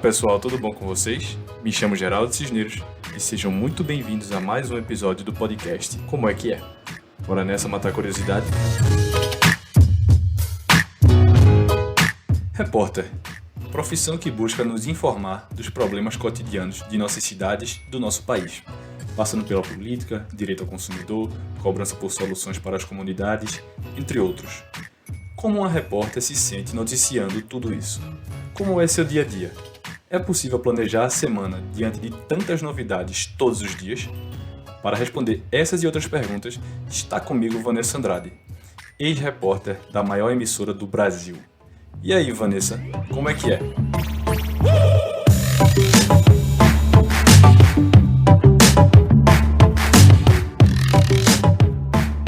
Pessoal, tudo bom com vocês? Me chamo Geraldo Cisneros e sejam muito bem-vindos a mais um episódio do podcast Como é que é? Bora nessa matar a curiosidade? Repórter, profissão que busca nos informar dos problemas cotidianos de nossas cidades e do nosso país, passando pela política, direito ao consumidor, cobrança por soluções para as comunidades, entre outros. Como uma repórter se sente noticiando tudo isso? Como é seu dia a dia? É possível planejar a semana diante de tantas novidades todos os dias? Para responder essas e outras perguntas, está comigo Vanessa Andrade, ex-repórter da maior emissora do Brasil. E aí, Vanessa, como é que é?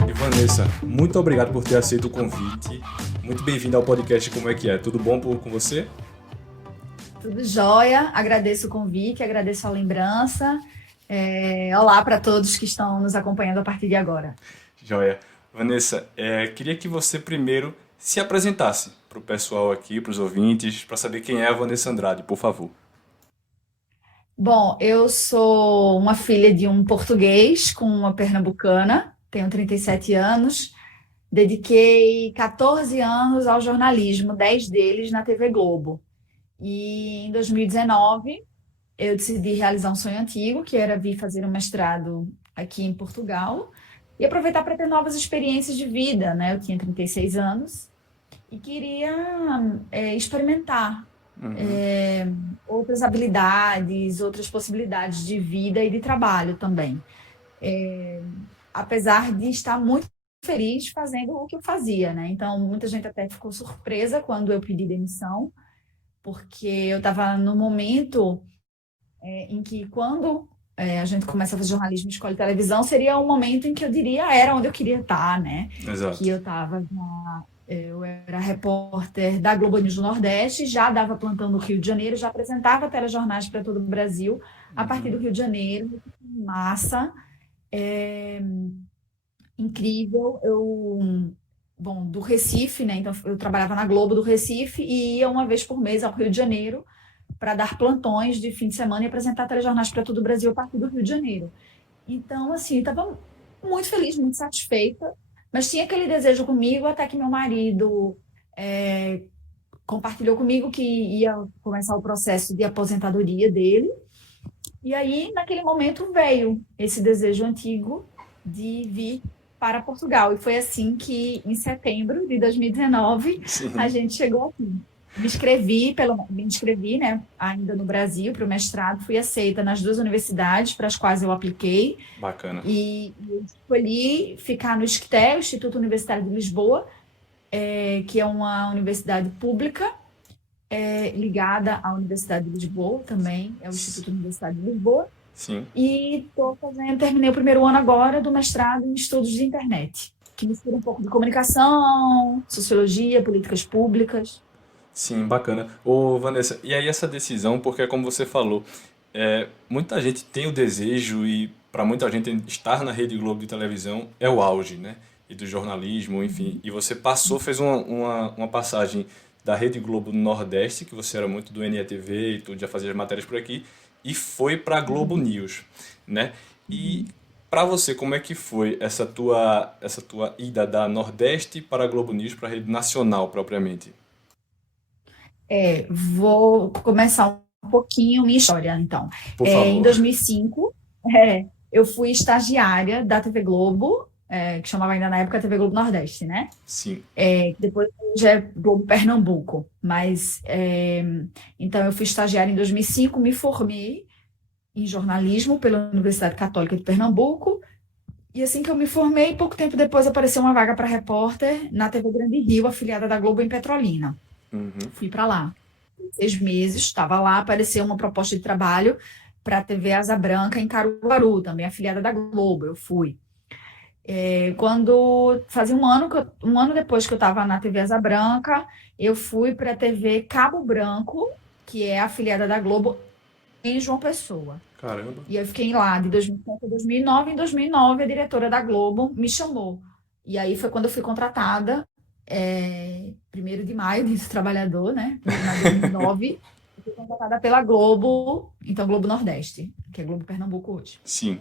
E Vanessa, muito obrigado por ter aceito o convite. Muito bem-vinda ao podcast Como é que é? Tudo bom com você? Tudo jóia, agradeço o convite, agradeço a lembrança. Olá para todos que estão nos acompanhando a partir de agora. Jóia. Vanessa, queria que você primeiro se apresentasse para o pessoal aqui, para os ouvintes, para saber quem é a Vanessa Andrade, por favor. Bom, eu sou uma filha de um português com uma pernambucana, tenho 37 anos, dediquei 14 anos ao jornalismo, 10 deles na TV Globo. E em 2019, eu decidi realizar um sonho antigo, que era vir fazer um mestrado aqui em Portugal e aproveitar para ter novas experiências de vida, né? Eu tinha 36 anos e queria experimentar outras habilidades, outras possibilidades de vida e de trabalho também. Apesar de estar muito feliz fazendo o que eu fazia, né? Então, muita gente até ficou surpresa quando eu pedi demissão, porque eu estava no momento em que, quando a gente começa a fazer jornalismo e escolhe televisão, seria o momento em que eu diria era onde eu queria estar, né? Exato. Que eu era repórter da Globo News do Nordeste, já dava plantão no Rio de Janeiro, já apresentava telejornais para todo o Brasil, a partir do Rio de Janeiro, massa, incrível. Do Recife, né? Então eu trabalhava na Globo do Recife e ia uma vez por mês ao Rio de Janeiro para dar plantões de fim de semana e apresentar telejornais para todo o Brasil a partir do Rio de Janeiro. Então, assim, estava muito feliz, muito satisfeita, mas tinha aquele desejo comigo até que meu marido compartilhou comigo que ia começar o processo de aposentadoria dele. E aí, naquele momento, veio esse desejo antigo de vir para Portugal. E foi assim que, em setembro de 2019, a gente chegou aqui. Me inscrevi, né, ainda no Brasil, para o mestrado. Fui aceita nas 2 universidades para as quais eu apliquei. Bacana. E eu escolhi ficar no ISCTE, o Instituto Universitário de Lisboa, que é uma universidade pública, ligada à Universidade de Lisboa também, é o Instituto Universitário de Lisboa. Sim. E terminei o primeiro ano agora do mestrado em estudos de internet, que mistura um pouco de comunicação, sociologia, políticas públicas. Sim, bacana. Ô, Vanessa, e aí essa decisão, porque como você falou, muita gente tem o desejo e para muita gente estar na Rede Globo de televisão é o auge, né? E do jornalismo, enfim. E você fez uma passagem da Rede Globo no Nordeste, que você era muito do NETV e tudo, já fazia as matérias por aqui, e foi para a Globo News, né? E para você, como é que foi essa tua ida da Nordeste para a Globo News, para a Rede Nacional propriamente? Vou começar um pouquinho minha história, então. Por favor. Em 2005, eu fui estagiária da TV Globo, que chamava ainda na época TV Globo Nordeste, né? Sim. Depois já é Globo Pernambuco. Mas, então, eu fui estagiária em 2005, me formei em jornalismo pela Universidade Católica de Pernambuco. E assim que eu me formei, pouco tempo depois apareceu uma vaga para repórter na TV Grande Rio, afiliada da Globo em Petrolina. Fui para lá. 6 meses, estava lá, apareceu uma proposta de trabalho para a TV Asa Branca em Caruaru, também afiliada da Globo. Eu fui. Quando fazia um ano depois que eu estava na TV Asa Branca, eu fui para a TV Cabo Branco, que é afiliada da Globo em João Pessoa. Caramba. E eu fiquei lá de 2007 a 2009. Em 2009, a diretora da Globo me chamou. E aí foi quando eu fui contratada, 1º de maio, Dia do Trabalhador, né? Em 2009, contratada pela Globo, então Globo Nordeste, que é Globo Pernambuco hoje. Sim.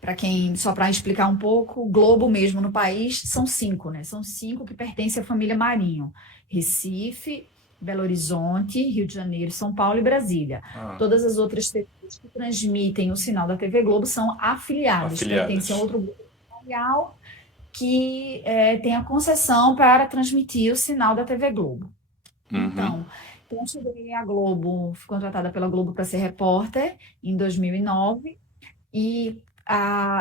Para quem, só para explicar um pouco, o Globo mesmo no país são 5, né? São 5 que pertencem à família Marinho: Recife, Belo Horizonte, Rio de Janeiro, São Paulo e Brasília. Ah, Todas as outras TVs que transmitem o sinal da TV Globo são afiliadas, pertencem a afiliadas. outro grupo empresarial que tem a concessão para transmitir o sinal da TV Globo. Uhum. Então, eu cheguei à Globo, fui contratada pela Globo para ser repórter em 2009 e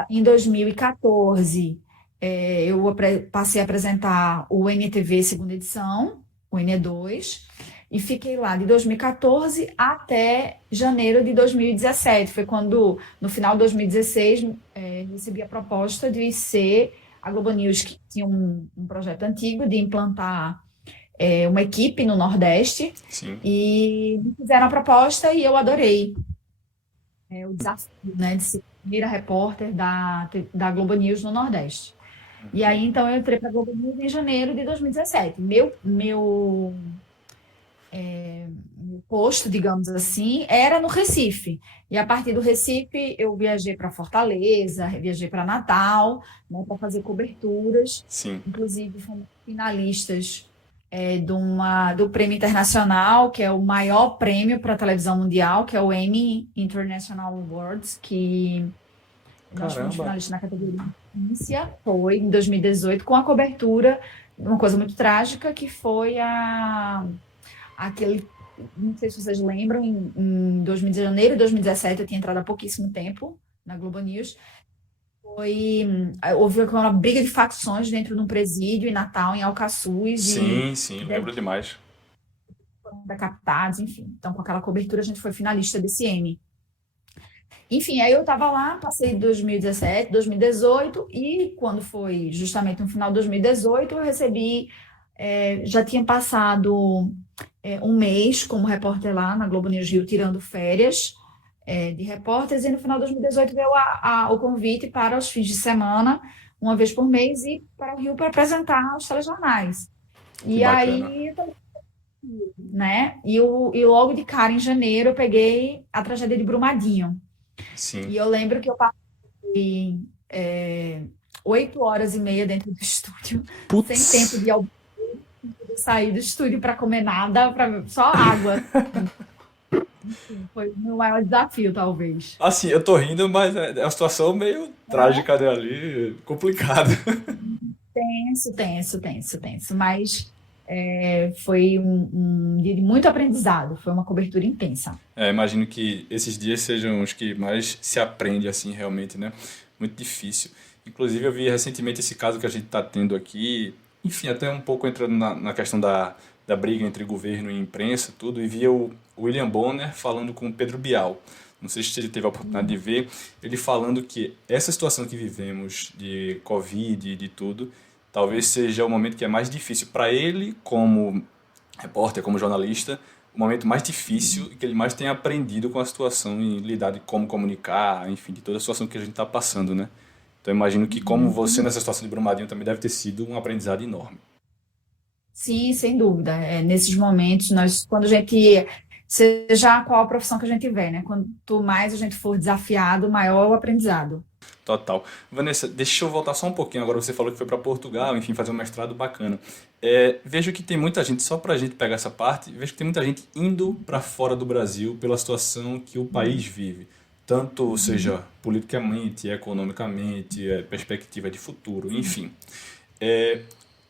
em 2014 eu passei a apresentar o NTV segunda edição, o NE2, e fiquei lá de 2014 até janeiro de 2017. Foi quando, no final de 2016, recebi a proposta de ser a Globo News, que tinha um projeto antigo de implantar uma equipe no Nordeste, Sim. e me fizeram a proposta e eu adorei o desafio, né, de ser a primeira repórter da Globo News no Nordeste. E aí, então, eu entrei para a Globo News em janeiro de 2017. Meu posto, digamos assim, era no Recife. E a partir do Recife, eu viajei para Fortaleza, viajei para Natal, né, para fazer coberturas. Sim. Inclusive, fomos finalistas do Prêmio Internacional, que é o maior prêmio para a televisão mundial, que é o Emmy International Awards, que nós fomos Caramba. finalistas na categoria Ciência, foi em 2018, com a cobertura de uma coisa muito trágica, que foi aquele, não sei se vocês lembram, em janeiro de 2017, eu tinha entrado há pouquíssimo tempo na Globo News, houve uma briga de facções dentro de um presídio em Natal, em Alcaçuz, e Sim, lembro demais. foram decapitados, enfim. Então, com aquela cobertura, a gente foi finalista desse Emmy. Enfim, aí eu estava lá, passei 2017, 2018, e quando foi justamente no final de 2018, eu recebi, já tinha passado um mês como repórter lá na Globo News Rio, tirando férias de repórteres, e no final de 2018 veio o convite para os fins de semana, uma vez por mês, ir para o Rio para apresentar os telejornais. Que E bacana. aí, né? E logo de cara, em janeiro, eu peguei a tragédia de Brumadinho. Sim. E eu lembro que eu passei 8 horas e meia dentro do estúdio, Putz. sem tempo de sair do estúdio para comer nada, só água. Enfim, foi o meu maior desafio, talvez. Assim, eu tô rindo, mas é uma situação meio trágica ali, complicada. Tenso, tenso, tenso, tenso. Mas foi um dia de muito aprendizado, foi uma cobertura intensa. Imagino que esses dias sejam os que mais se aprende assim realmente, né? Muito difícil. Inclusive eu vi recentemente esse caso que a gente está tendo aqui, enfim, até um pouco entrando na questão da briga entre governo e imprensa, tudo, e vi o William Bonner falando com o Pedro Bial. Não sei se ele teve a oportunidade de ver, ele falando que essa situação que vivemos de Covid e de tudo, talvez seja o momento que é mais difícil para ele como repórter, como jornalista, o momento mais difícil e que ele mais tem aprendido com a situação e lidar de como comunicar, enfim, de toda a situação que a gente está passando, né? Então eu imagino que como você nessa situação de Brumadinho também deve ter sido um aprendizado enorme. Sim, sem dúvida. Nesses momentos, quando a gente, seja qual a profissão que a gente tiver, né? Quanto mais a gente for desafiado, maior é o aprendizado. Total. Vanessa, deixa eu voltar só um pouquinho. Agora você falou que foi para Portugal, enfim, fazer um mestrado bacana. Vejo que tem muita gente, só para a gente pegar essa parte, vejo que tem muita gente indo para fora do Brasil pela situação que o país vive. Tanto seja politicamente, economicamente, perspectiva de futuro, enfim.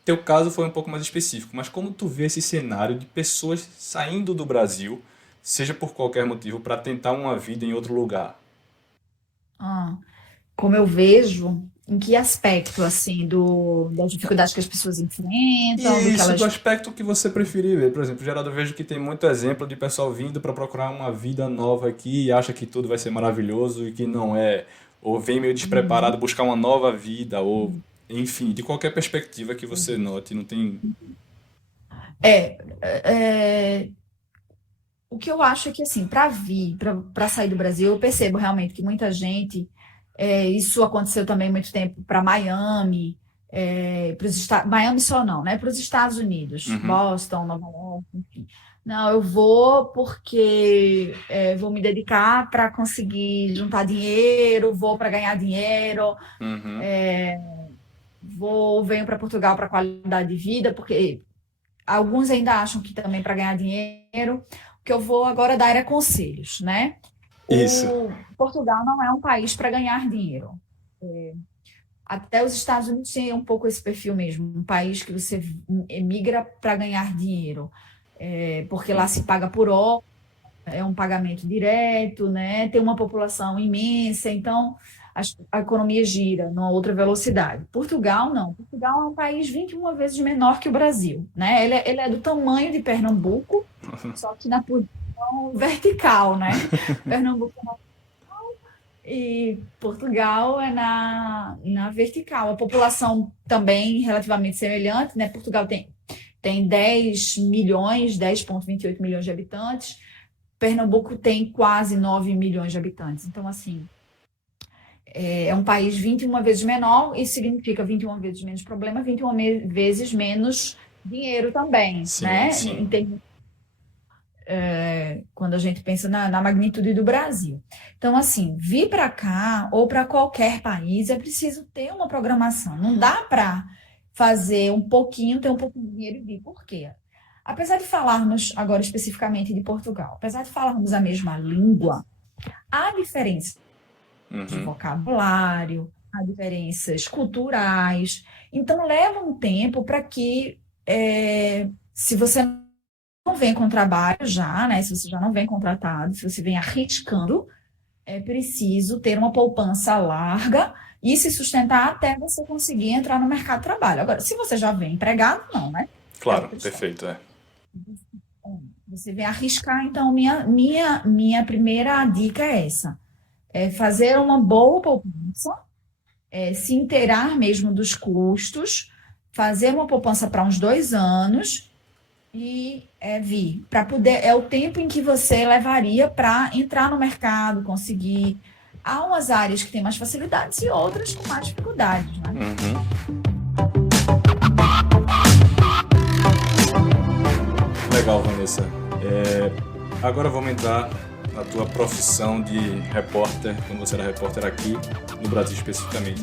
Teu caso foi um pouco mais específico, mas como tu vê esse cenário de pessoas saindo do Brasil, seja por qualquer motivo, para tentar uma vida em outro lugar? Ah, como eu vejo, em que aspecto, assim, das dificuldades que as pessoas enfrentam, do E que isso do elas... aspecto que você preferir ver. Por exemplo, Geraldo, eu vejo que tem muito exemplo de pessoal vindo para procurar uma vida nova aqui e acha que tudo vai ser maravilhoso e que não é. Ou vem meio despreparado buscar uma nova vida, ou enfim, de qualquer perspectiva que você note, não tem. É, é, o que eu acho é que, assim, para sair do Brasil, eu percebo realmente que muita gente, isso aconteceu também muito tempo para Miami, Miami só não, né? Para os Estados Unidos, Uhum. Boston, Nova York, enfim. Não, eu vou porque vou me dedicar para conseguir juntar dinheiro, vou para ganhar dinheiro, Uhum. venho para Portugal para qualidade de vida, porque alguns ainda acham que também para ganhar dinheiro. O que eu vou agora dar é conselhos, né? Isso. O Portugal não é um país para ganhar dinheiro. Até os Estados Unidos têm um pouco esse perfil mesmo, um país que você emigra para ganhar dinheiro, porque lá se paga por hora, é um pagamento direto, né? Tem uma população imensa, então a economia gira numa outra velocidade. Portugal não. Portugal é um país 21 vezes menor que o Brasil, né? Ele é do tamanho de Pernambuco, só que na posição vertical, né? Pernambuco e Portugal é na vertical. A população também relativamente semelhante, né? Portugal tem 10 milhões, 10,28 milhões de habitantes. Pernambuco tem quase 9 milhões de habitantes. Então, assim, é um país 21 vezes menor, isso significa 21 vezes menos problema, 21 vezes menos dinheiro também, Sim, né? sim. Quando a gente pensa na magnitude do Brasil. Então, assim, vir para cá ou para qualquer país é preciso ter uma programação. Não dá para fazer um pouquinho, ter um pouquinho de dinheiro e vir. Por quê? Apesar de falarmos agora especificamente de Portugal, apesar de falarmos a mesma língua, há diferenças de Uhum. vocabulário, há diferenças culturais. Então, leva um tempo para que, se você não vem com trabalho já, né? Se você já não vem contratado, se você vem arriscando, é preciso ter uma poupança larga e se sustentar até você conseguir entrar no mercado de trabalho. Agora, se você já vem empregado, não, né? É Claro, outra história. perfeito, é. Você vem arriscar, então minha primeira dica é essa: é fazer uma boa poupança, se inteirar mesmo dos custos, fazer uma poupança para uns 2 anos e vir para poder é o tempo em que você levaria para entrar no mercado, conseguir. Há umas áreas que têm mais facilidades e outras com mais dificuldades, né? Uhum. Legal, Vanessa. Agora vamos entrar na tua profissão de repórter, quando você era repórter aqui no Brasil especificamente.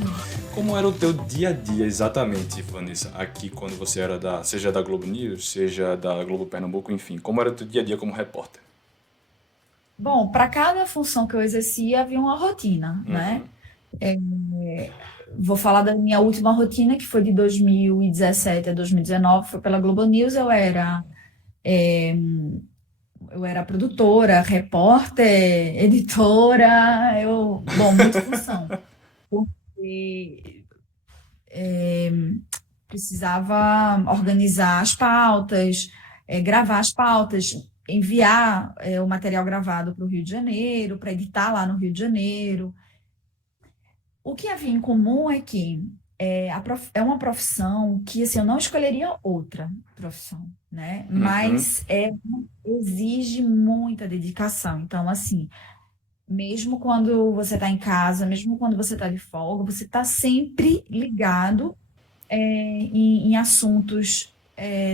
Como era o teu dia a dia exatamente, Vanessa, aqui quando você era seja da Globo News, seja da Globo Pernambuco, enfim, como era o teu dia a dia como repórter? Bom, para cada função que eu exercia havia uma rotina, né? Uhum. Vou falar da minha última rotina, que foi de 2017 a 2019, foi pela Globo News. Eu era produtora, repórter, editora, bom, multifunção. Porque precisava organizar as pautas, gravar as pautas, enviar o material gravado para o Rio de Janeiro, para editar lá no Rio de Janeiro. O que havia em comum é que é uma profissão que assim, eu não escolheria outra profissão, né? Uhum. Mas exige muita dedicação. Então, assim, mesmo quando você está em casa, mesmo quando você está de folga, você está sempre ligado em assuntos.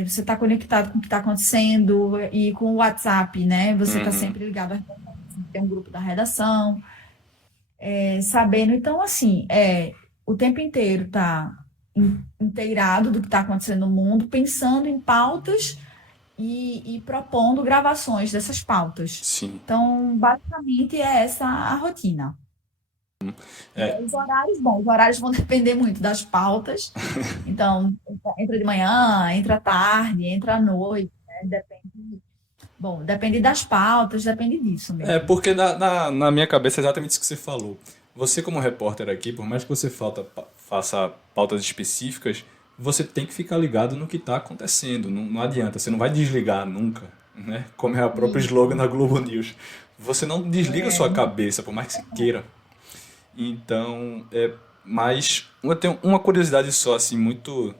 Você está conectado com o que está acontecendo e com o WhatsApp, né? Você está Uhum. sempre ligado tem um grupo da redação, sabendo. Então, assim, o tempo inteiro tá inteirado do que está acontecendo no mundo, pensando em pautas e propondo gravações dessas pautas. Sim. Então, basicamente, é essa a rotina. É, Os horários, bom, os horários vão depender muito das pautas. Então, entra de manhã, entra à tarde, entra à noite, né? Depende das pautas, depende disso mesmo. porque na minha cabeça é exatamente isso que você falou. Você, como repórter aqui, por mais que você faça pautas específicas, você tem que ficar ligado no que está acontecendo. Não, não adianta, você não vai desligar nunca, né? Como é a própria slogan Isso. da Globo News. Você não desliga É, sua cabeça, por mais que você queira. Então, mas eu tenho uma curiosidade só, assim, muito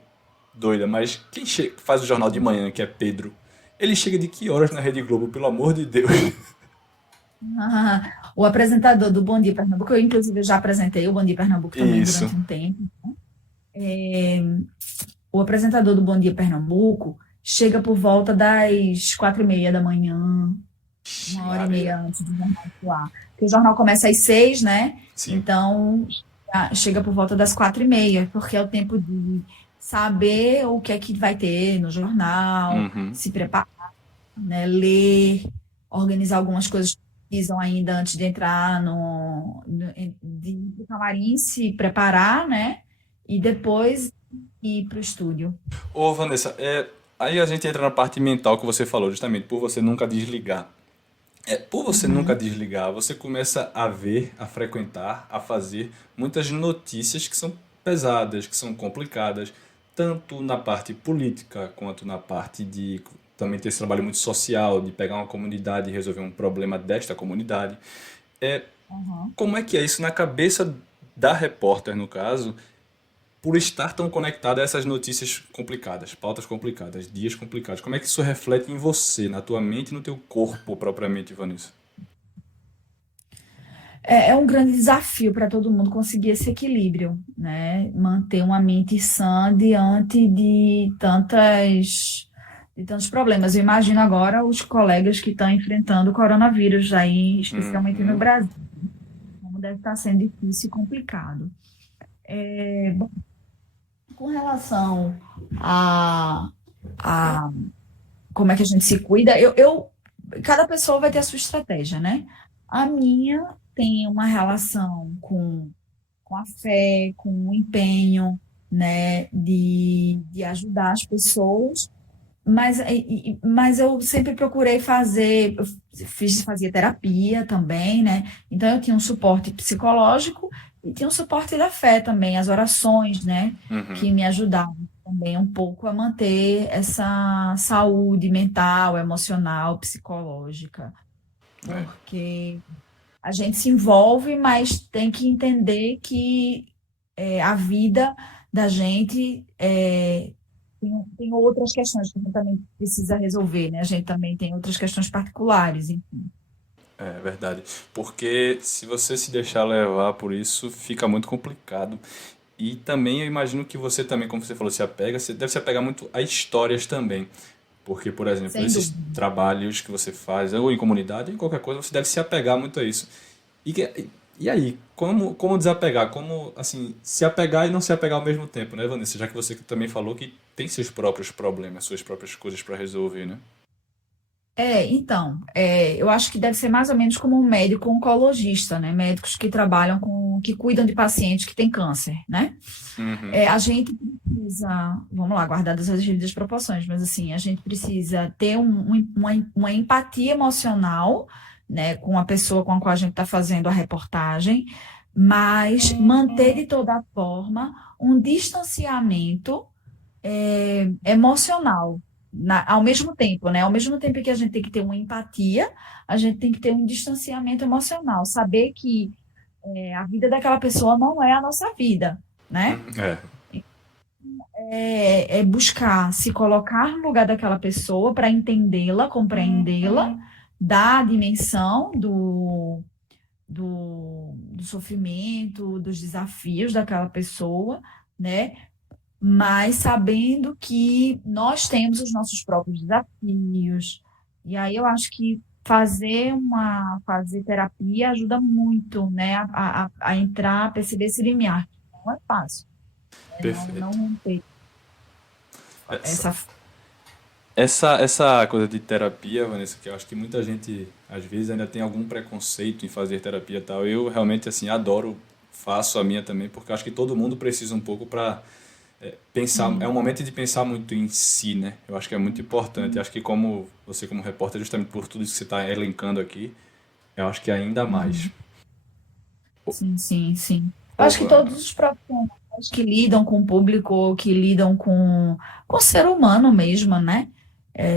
doida, mas quem faz o jornal de manhã, que é Pedro, ele chega de que horas na Rede Globo, pelo amor de Deus? o apresentador do Bom Dia Pernambuco, eu inclusive já apresentei o Bom Dia Pernambuco também Isso. durante um tempo. O apresentador do Bom Dia Pernambuco, chega por volta das 4h30 da manhã, Ixi, uma hora e meia Maria. antes do jornal lá. Porque o jornal começa às 6, né? Sim. Então, chega por volta das 4h30, porque é o tempo de saber o que é que vai ter no jornal, Uhum. se preparar, né? Ler, organizar algumas coisas que precisam ainda antes de entrar no camarim, se preparar, né? E depois ir para o estúdio. Ô, Vanessa, aí a gente entra na parte mental que você falou, justamente por você nunca desligar. Por você nunca Uhum. desligar, você começa a ver, a frequentar, a fazer muitas notícias que são pesadas, que são complicadas, tanto na parte política quanto na parte de também ter esse trabalho muito social, de pegar uma comunidade e resolver um problema desta comunidade. É, Uhum. como é que é isso na cabeça da repórter, no caso, por estar tão conectada a essas notícias complicadas, pautas complicadas, dias complicados? Como é que isso reflete em você, na tua mente e no teu corpo propriamente, Vanessa? É um grande desafio para todo mundo conseguir esse equilíbrio, né? Manter uma mente sã diante de tantos problemas. Eu imagino agora os colegas que estão enfrentando o coronavírus aí, especialmente no Uhum. Brasil, como deve estar sendo difícil e complicado. Com relação a, a como é que a gente se cuida, cada pessoa vai ter a sua estratégia, né? A minha tem uma relação com a fé, com o empenho, né, de ajudar as pessoas, mas eu sempre procurei fazer, fazia terapia também, né? Então eu tinha um suporte psicológico e tinha um suporte da fé também, as orações, né, que me ajudavam também um pouco a manter essa saúde mental, emocional, psicológica, É, porque a gente se envolve, mas tem que entender que a vida da gente tem outras questões que a gente também precisa resolver, né? A gente também tem outras questões particulares. é verdade. Porque se você se deixar levar por isso, fica muito complicado. E também eu imagino que você também, como você falou, se apega, você deve se apegar muito a histórias também. Porque, por exemplo, Sem esses dúvida. trabalhos que você faz, ou em comunidade, ou em qualquer coisa, você deve se apegar muito a isso. E aí, como desapegar? Como, assim, se apegar e não se apegar ao mesmo tempo, né, Vanessa? Já que você também falou que tem seus próprios problemas, suas próprias coisas para resolver, né? Então, eu acho que deve ser mais ou menos como um médico oncologista, né? Médicos que trabalham que cuidam de pacientes que têm câncer, né? Uhum. A gente precisa, vamos lá, guardadas as devidas proporções, mas assim, a gente precisa ter uma empatia emocional, né, com a pessoa com a qual a gente está fazendo a reportagem, mas manter de toda forma um distanciamento emocional. Ao mesmo tempo, né? Ao mesmo tempo que a gente tem que ter uma empatia, a gente tem que ter um distanciamento emocional, saber que a vida daquela pessoa não é a nossa vida, né? É, É buscar se colocar no lugar daquela pessoa para entendê-la, compreendê-la, dar a dimensão do sofrimento, dos desafios daquela pessoa, né? Mas sabendo que nós temos os nossos próprios desafios. E aí eu acho que fazer terapia ajuda muito, né? A entrar, a perceber esse limiar. Não é fácil, né? Não perfeito. romper Essa, essa. essa coisa de terapia, Vanessa, que eu acho que muita gente, às vezes, ainda tem algum preconceito em fazer terapia e tal. Eu realmente, assim, adoro, faço a minha também, porque eu acho que todo mundo precisa um pouco para pensar, é um Sim. momento de pensar muito em si, né? Eu acho que é muito importante. Eu acho que como você como repórter, justamente por tudo isso que você está elencando aqui, eu acho que ainda mais. Uhum. Sim, sim, sim. Eu Ô, acho que todos os profissionais que lidam com o público, que lidam com o ser humano mesmo, né?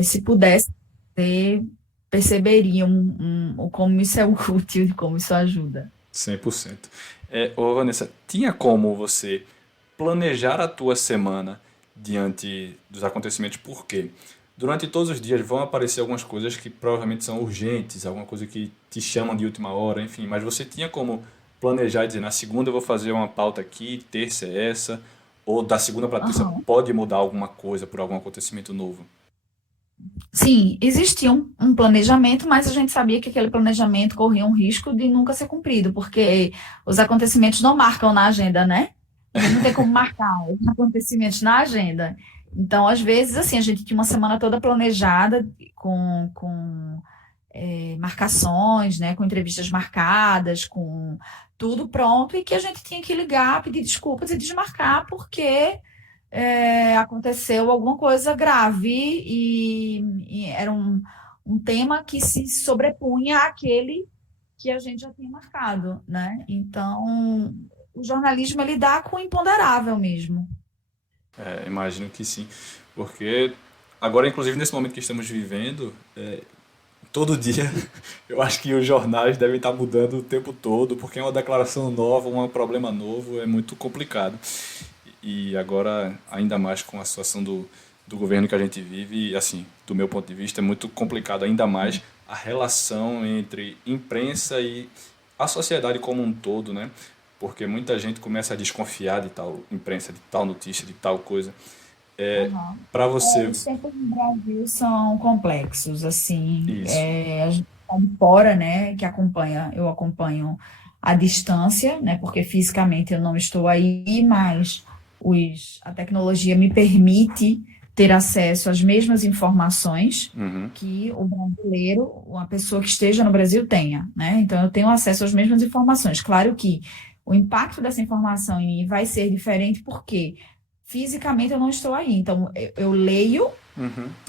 Se pudesse ter, perceberiam o como isso é útil e como isso ajuda. 100%. Ô, Vanessa, tinha como você planejar a tua semana diante dos acontecimentos? Por quê? Durante todos os dias vão aparecer algumas coisas que provavelmente são urgentes, alguma coisa que te chamam de última hora, enfim, mas você tinha como planejar e dizer, na segunda eu vou fazer uma pauta aqui, terça é essa, ou da segunda para terça Aham. pode mudar alguma coisa por algum acontecimento novo? Sim, existia um planejamento, mas a gente sabia que aquele planejamento corria um risco de nunca ser cumprido, porque os acontecimentos não marcam na agenda, né? A gente não tem como marcar os acontecimentos na agenda. Então, às vezes, assim, a gente tinha uma semana toda planejada com marcações, né, com entrevistas marcadas, com tudo pronto, e que a gente tinha que ligar, pedir desculpas e desmarcar, porque aconteceu alguma coisa grave e era um tema que se sobrepunha àquele que a gente já tinha marcado, né? Então, o jornalismo ele dá com o imponderável mesmo. Imagino que sim, porque agora, inclusive nesse momento que estamos vivendo, todo dia eu acho que os jornais devem estar mudando o tempo todo, porque é uma declaração nova, um problema novo, é muito complicado. E agora, ainda mais com a situação do governo que a gente vive, e, assim, do meu ponto de vista, é muito complicado ainda mais a relação entre imprensa e a sociedade como um todo, né? Porque muita gente começa a desconfiar de tal imprensa, de tal notícia, de tal coisa. É, Aham. para você, Os tempos no Brasil são complexos, assim, isso. a gente está de fora, né, que acompanha, eu acompanho à distância, né, porque fisicamente eu não estou aí, mas a tecnologia me permite ter acesso às mesmas informações Uhum. que o brasileiro, uma pessoa que esteja no Brasil tenha, né, então eu tenho acesso às mesmas informações. Claro que o impacto dessa informação em mim vai ser diferente, porque fisicamente eu não estou aí. Então, eu leio,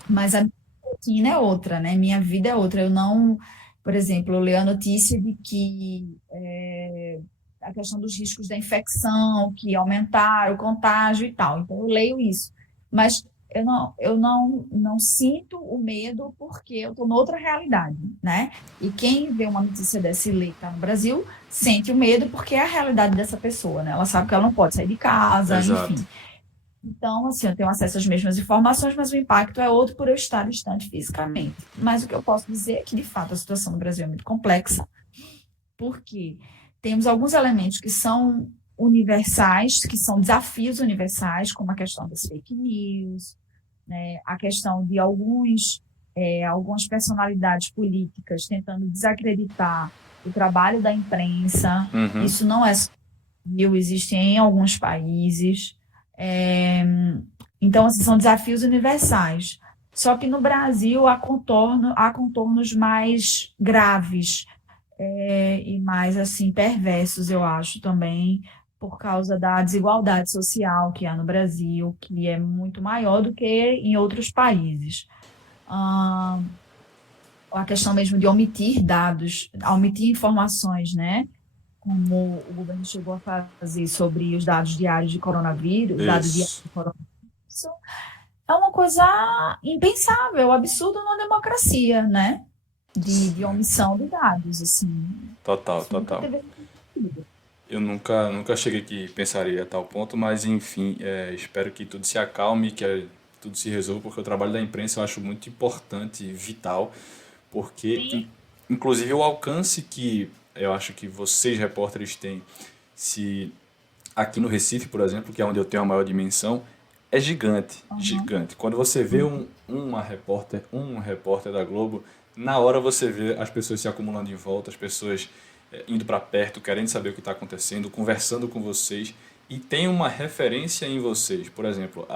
mas a minha rotina é outra, né? Minha vida é outra. Eu não, por exemplo, eu leio a notícia de que a questão dos riscos da infecção, que aumentaram o contágio e tal. Então, eu leio isso. Mas eu não sinto o medo porque eu estou noutra realidade, né? E quem vê uma notícia dessa e lê que está no Brasil, sente o medo porque é a realidade dessa pessoa, né? Ela sabe que ela não pode sair de casa, Exato. enfim. Então, assim, eu tenho acesso às mesmas informações, mas o impacto é outro por eu estar distante fisicamente. Mas o que eu posso dizer é que, de fato, a situação no Brasil é muito complexa, porque temos alguns elementos que são universais, que são desafios universais, como a questão das fake news, né, a questão de algumas personalidades políticas tentando desacreditar o trabalho da imprensa. Isso não é só no Brasil, existe em alguns países. É, então, assim, são desafios universais. Só que no Brasil há contornos mais graves, e mais assim perversos, eu acho também, por causa da desigualdade social que há no Brasil, que é muito maior do que em outros países. Ah, a questão mesmo de omitir dados, omitir informações, né? Como o governo chegou a fazer sobre os dados diários de coronavírus, os dados diários Isso. de coronavírus, é uma coisa impensável, absurdo numa democracia, né? De omissão de dados, assim. Total, Isso nunca total. teve sentido. Eu nunca cheguei que pensaria a tal ponto, mas enfim, espero que tudo se acalme, que tudo se resolva, porque o trabalho da imprensa eu acho muito importante e vital, porque Sim. inclusive o alcance que eu acho que vocês repórteres têm, se aqui no Recife, por exemplo, que é onde eu tenho a maior dimensão, é gigante, Aham. gigante. Quando você vê um repórter da Globo, na hora você vê as pessoas se acumulando em volta, as pessoas indo para perto, querendo saber o que está acontecendo, conversando com vocês e tem uma referência em vocês. Por exemplo,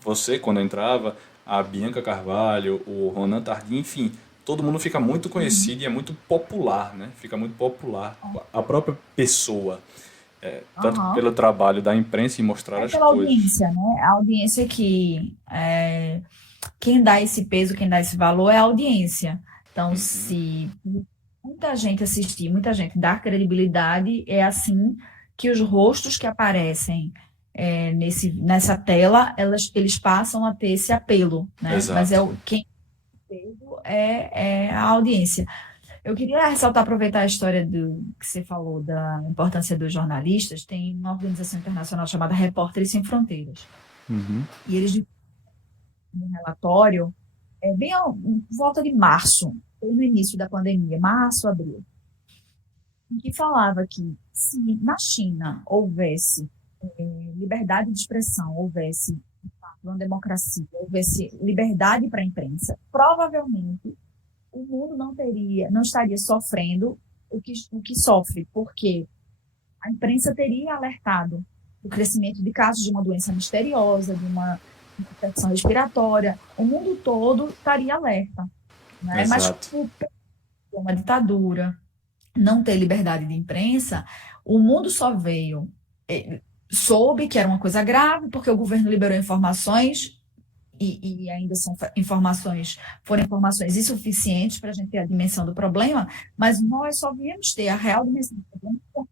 você quando entrava, a Bianca Carvalho, o Ronan Tardim, enfim, todo mundo fica muito Uhum. conhecido e é muito popular, né? Fica muito popular a própia pessoa, tanto Aham. pelo trabalho da imprensa em mostrar É as pela coisas. audiência, né? A audiência quem dá esse peso, quem dá esse valor é a audiência. Então, se muita gente assistir, muita gente dar credibilidade, é assim que os rostos que aparecem nessa tela, eles passam a ter esse apelo, né? Mas Exato. quem peso é a audiência. Eu queria ressaltar, aproveitar a história que você falou da importância dos jornalistas. Tem uma organização internacional chamada Repórteres Sem Fronteiras. E eles divulgaram um relatório por volta de março, ou no início da pandemia, março, abril, em que falava que se na China houvesse liberdade de expressão, houvesse uma democracia, houvesse liberdade para a imprensa, provavelmente o mundo não estaria sofrendo o que sofre, porque a imprensa teria alertado o crescimento de casos de uma doença misteriosa, de uma infecção respiratória, o mundo todo estaria alerta, né? Mas Exato. por ter uma ditadura, não ter liberdade de imprensa, o mundo só veio, soube que era uma coisa grave, porque o governo liberou informações e ainda foram informações insuficientes para a gente ter a dimensão do problema, mas nós só viemos ter a real dimensão do problema quando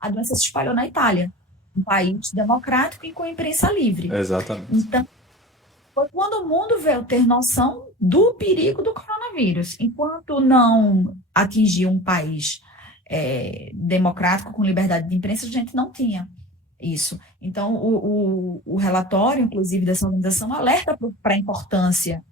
a doença se espalhou na Itália, um país democrático e com imprensa livre. Exatamente. Então, foi quando o mundo veio ter noção do perigo do coronavírus. Enquanto não atingiu um país democrático com liberdade de imprensa, a gente não tinha isso. Então, o relatório, inclusive, dessa organização alerta para a importância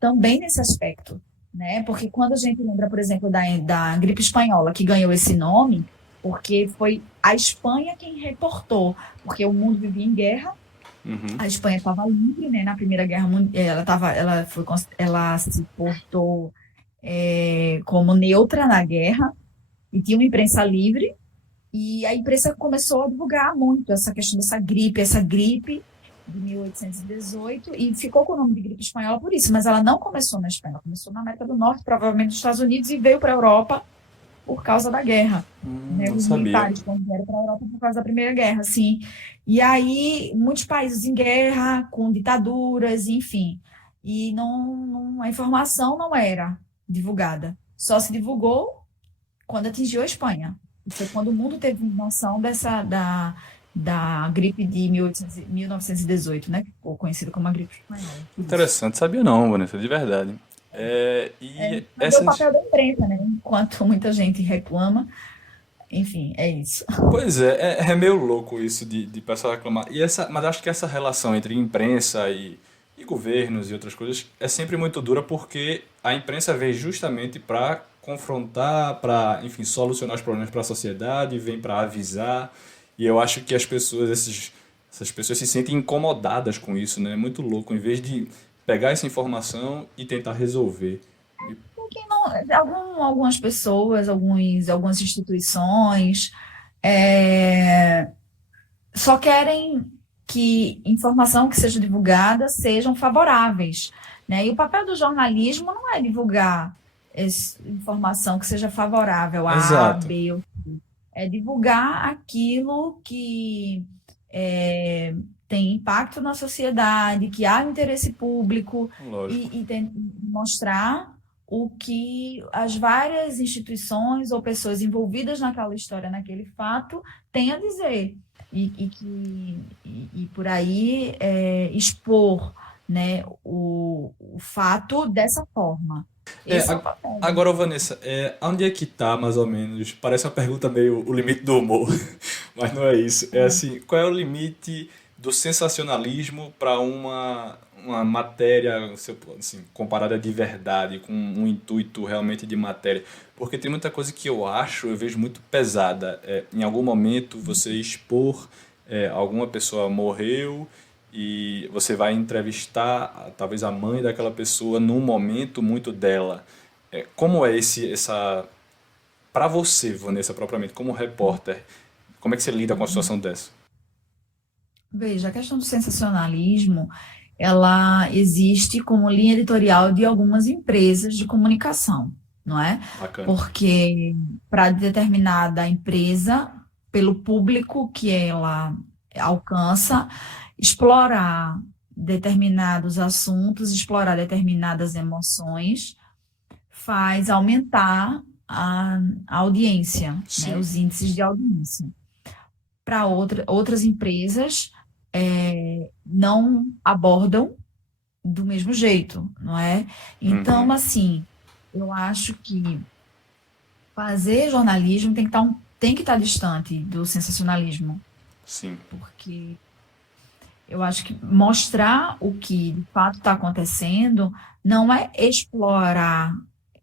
também nesse aspecto, né? Porque quando a gente lembra, por exemplo, da gripe espanhola, que ganhou esse nome, porque foi a Espanha quem reportou, porque o mundo vivia em guerra, Uhum. a Espanha estava livre, né? Na Primeira Guerra Mundial, ela se portou como neutra na guerra e tinha uma imprensa livre. E a imprensa começou a divulgar muito essa questão essa gripe de 1818, e ficou com o nome de gripe espanhola por isso, mas ela não começou na Espanha, ela começou na América do Norte, provavelmente nos Estados Unidos, e veio para a Europa por causa da guerra, né? Não Os sabia. militares, quando vieram para a Europa por causa da Primeira Guerra, assim. E aí, muitos países em guerra, com ditaduras, enfim. E a informação não era divulgada. Só se divulgou quando atingiu a Espanha. Foi quando o mundo teve noção da gripe de 1918, né? Que ficou conhecida como a gripe espanhola. Por isso. Interessante, sabia não, Vanessa, de verdade. E Mas é o essas. papel da imprensa, né? Enquanto muita gente reclama, enfim, é isso. Pois é meio louco isso de pessoal reclamar. Mas acho que essa relação entre imprensa e governos e outras coisas é sempre muito dura porque a imprensa vem justamente para confrontar, para, enfim, solucionar os problemas para a sociedade, vem para avisar. E eu acho que essas pessoas se sentem incomodadas com isso, né? É muito louco, em vez de pegar essa informação e tentar resolver. E- Porque algumas pessoas, algumas instituições, é, só querem que informação que seja divulgada sejam favoráveis, né? E o papel do jornalismo não é divulgar informação que seja favorável a A, Exato, B ou C. É divulgar aquilo que é, tem impacto na sociedade, que há interesse público lógico. e mostrar o que as várias instituições ou pessoas envolvidas naquela história, naquele fato, têm a dizer e por aí expor, né, o fato dessa forma. É, Esse é o a- papel, né? Agora, Vanessa, onde é que tá, mais ou menos? Parece uma pergunta meio o limite do humor, mas não é isso. É assim, qual é o limite do sensacionalismo para uma matéria, assim, comparada de verdade, com um intuito realmente de matéria? Porque tem muita coisa que eu vejo muito pesada. Em algum momento você expor, alguma pessoa morreu e você vai entrevistar talvez a mãe daquela pessoa num momento muito dela. Como é essa para você, Vanessa, propriamente como repórter, como é que você lida com uma situação dessa? Veja, a questão do sensacionalismo, ela existe como linha editorial de algumas empresas de comunicação, não é? Bacana. Porque para determinada empresa, pelo público que ela alcança, explorar determinados assuntos, explorar determinadas emoções, faz aumentar a audiência, né? Sim. Os índices de audiência. Para outras empresas, não abordam do mesmo jeito, não é? Então, Uhum. assim, eu acho que fazer jornalismo tem que estar distante do sensacionalismo, Sim. porque eu acho que mostrar o que de fato está acontecendo não é explorar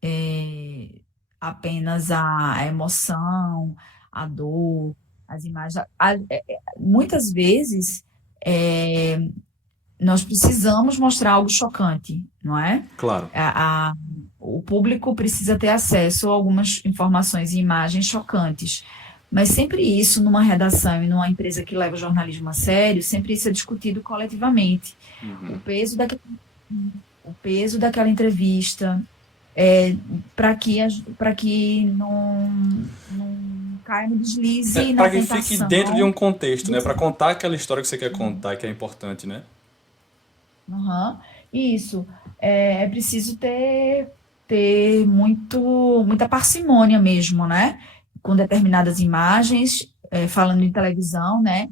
é, apenas a emoção, a dor, as imagens. Muitas vezes nós precisamos mostrar algo chocante, não é? Claro. A- a- o público precisa ter acesso a algumas informações e imagens chocantes. Mas sempre isso, numa redação e numa empresa que leva o jornalismo a sério, sempre isso é discutido coletivamente. O Uhum. peso daquele, o peso daquela entrevista, é, para que não caia no deslize, na Para que fique dentro de um tentação. contexto, né? Para contar aquela história que você quer contar, que é importante, né? Aham. Isso. É preciso ter muita parcimônia mesmo, né? Com determinadas imagens, falando em televisão, né?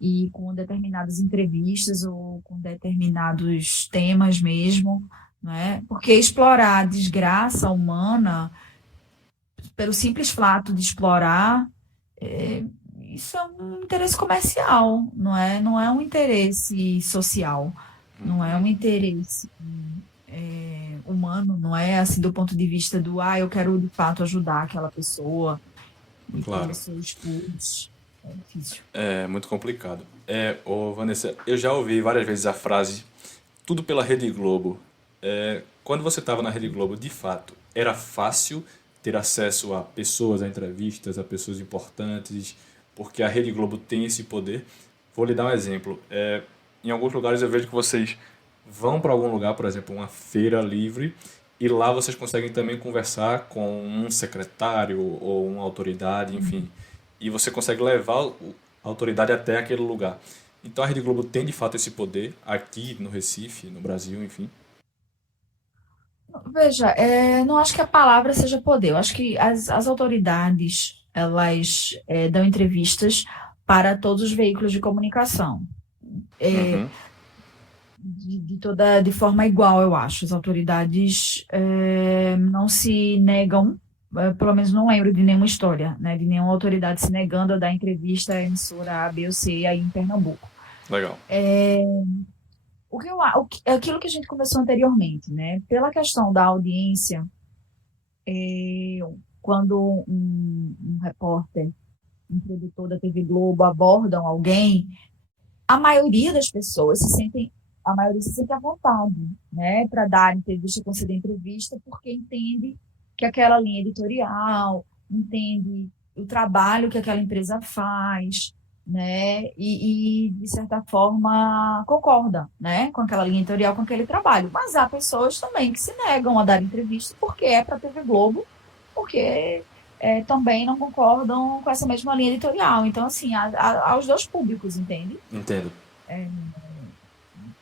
E com determinadas entrevistas ou com determinados temas mesmo, né? Porque explorar a desgraça humana, pelo simples fato de explorar, é, isso é um interesse comercial, não é? Não é um interesse social, não é um interesse humano, não é assim do ponto de vista do, eu quero de fato ajudar aquela pessoa e que ele Claro. se expôs. É difícil. É muito complicado. Vanessa, eu já ouvi várias vezes a frase tudo pela Rede Globo. Quando você estava na Rede Globo, de fato, era fácil ter acesso a pessoas, a entrevistas, a pessoas importantes, porque a Rede Globo tem esse poder. Vou lhe dar um exemplo. Em alguns lugares eu vejo que vocês vão para algum lugar, por exemplo, uma feira livre, e lá vocês conseguem também conversar com um secretário ou uma autoridade, enfim, e você consegue levar a autoridade até aquele lugar. Então a Rede Globo tem de fato esse poder aqui no Recife, no Brasil, enfim. Veja, não acho que a palavra seja poder. Eu acho que as autoridades, elas dão entrevistas para todos os veículos de comunicação. Uhum. De forma igual, eu acho. As autoridades não se negam, pelo menos não lembro de nenhuma história, né, de nenhuma autoridade se negando a dar entrevista à emissora A, B ou C aí em Pernambuco. Legal. Aquilo que a gente conversou anteriormente, né? Pela questão da audiência, quando um repórter, um produtor da TV Globo abordam alguém, a maioria das pessoas a maioria se sente à vontade, né, para dar entrevista, conceder entrevista, porque entende que aquela linha editorial, entende o trabalho que aquela empresa faz, né, de certa forma concorda, né, com aquela linha editorial, com aquele trabalho. Mas há pessoas também que se negam a dar entrevista porque é para a TV Globo, porque também não concordam com essa mesma linha editorial. Então, assim, há os dois públicos, entende? Entendo.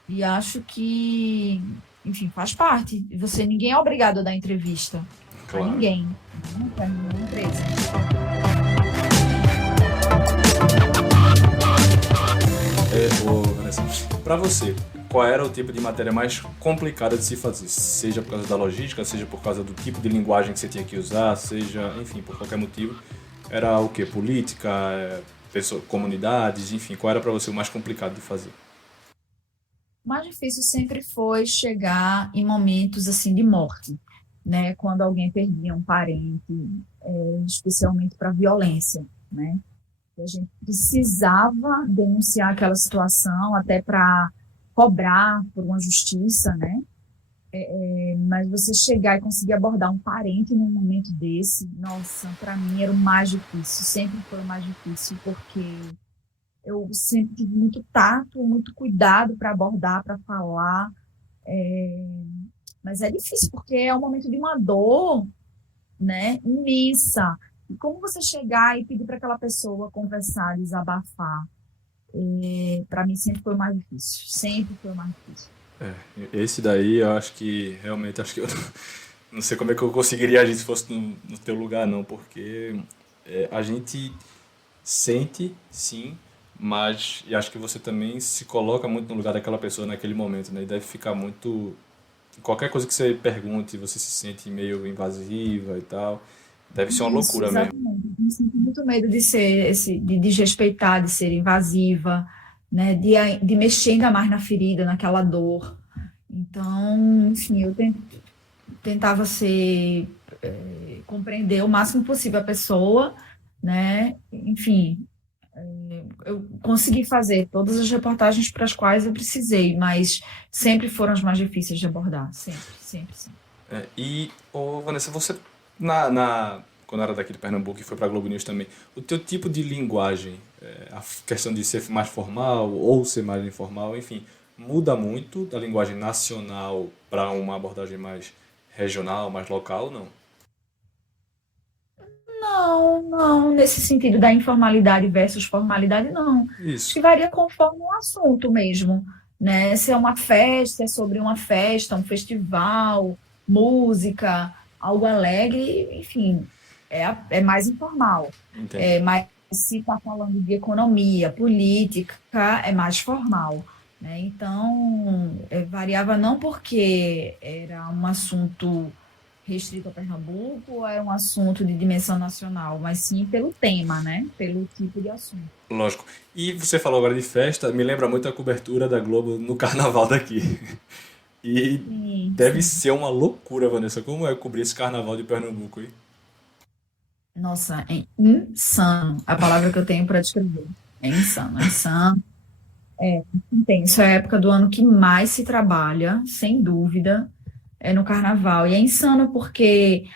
E acho que, enfim, faz parte. Ninguém é obrigado a dar entrevista a Claro. ninguém, né? Para nenhuma empresa. Vanessa, para você, qual era o tipo de matéria mais complicada de se fazer? Seja por causa da logística, seja por causa do tipo de linguagem que você tinha que usar, seja, enfim, por qualquer motivo. Era o quê? Política, comunidades, enfim, qual era para você o mais complicado de fazer? O mais difícil sempre foi chegar em momentos assim de morte, né? Quando alguém perdia um parente, especialmente para violência, né? A gente precisava denunciar aquela situação até para cobrar por uma justiça, né? Mas você chegar e conseguir abordar um parente num momento desse, nossa, para mim era o mais difícil, sempre foi o mais difícil, porque eu sempre tive muito tato, muito cuidado para abordar, para falar, mas é difícil, porque é um momento de uma dor, né, imensa. E como você chegar e pedir para aquela pessoa conversar, desabafar, para mim sempre foi o mais difícil, sempre foi o mais difícil. Esse daí eu acho que realmente acho que eu não sei como é que eu conseguiria agir se fosse no teu lugar não, porque a gente sente, sim, mas e acho que você também se coloca muito no lugar daquela pessoa naquele momento, né? E deve ficar muito. Qualquer coisa que você pergunte, você se sente meio invasiva e tal. Deve ser uma Isso, loucura mesmo. exatamente. Eu sinto muito medo de ser de desrespeitar, de ser invasiva, né? De mexer ainda mais na ferida, naquela dor. Então, enfim, tentava compreender o máximo possível a pessoa, né? Enfim, eu consegui fazer todas as reportagens para as quais eu precisei, mas sempre foram as mais difíceis de abordar, sempre, sempre, sempre. Vanessa, você, quando era daqui de Pernambuco e foi para a Globo News também, o teu tipo de linguagem, a questão de ser mais formal ou ser mais informal, enfim, muda muito da linguagem nacional para uma abordagem mais regional, mais local, não? Não, não, nesse sentido da informalidade versus formalidade, não. Acho Isso. que varia conforme o assunto mesmo, né? Se é uma festa, é sobre uma festa, um festival, música, algo alegre, enfim, é mais informal. Entendi. Mas se está falando de economia, política, é mais formal, né? Então, variava não porque era um assunto restrito a Pernambuco ou era um assunto de dimensão nacional, mas sim pelo tema, né? Pelo tipo de assunto. Lógico. E você falou agora de festa, me lembra muito a cobertura da Globo no carnaval daqui. E Sim, deve sim. ser uma loucura, Vanessa. Como é cobrir esse carnaval de Pernambuco aí? Nossa, é insano a palavra que eu tenho para descrever. É insano, é insano. Intenso. É a época do ano que mais se trabalha, sem dúvida, é no carnaval. E é insano porque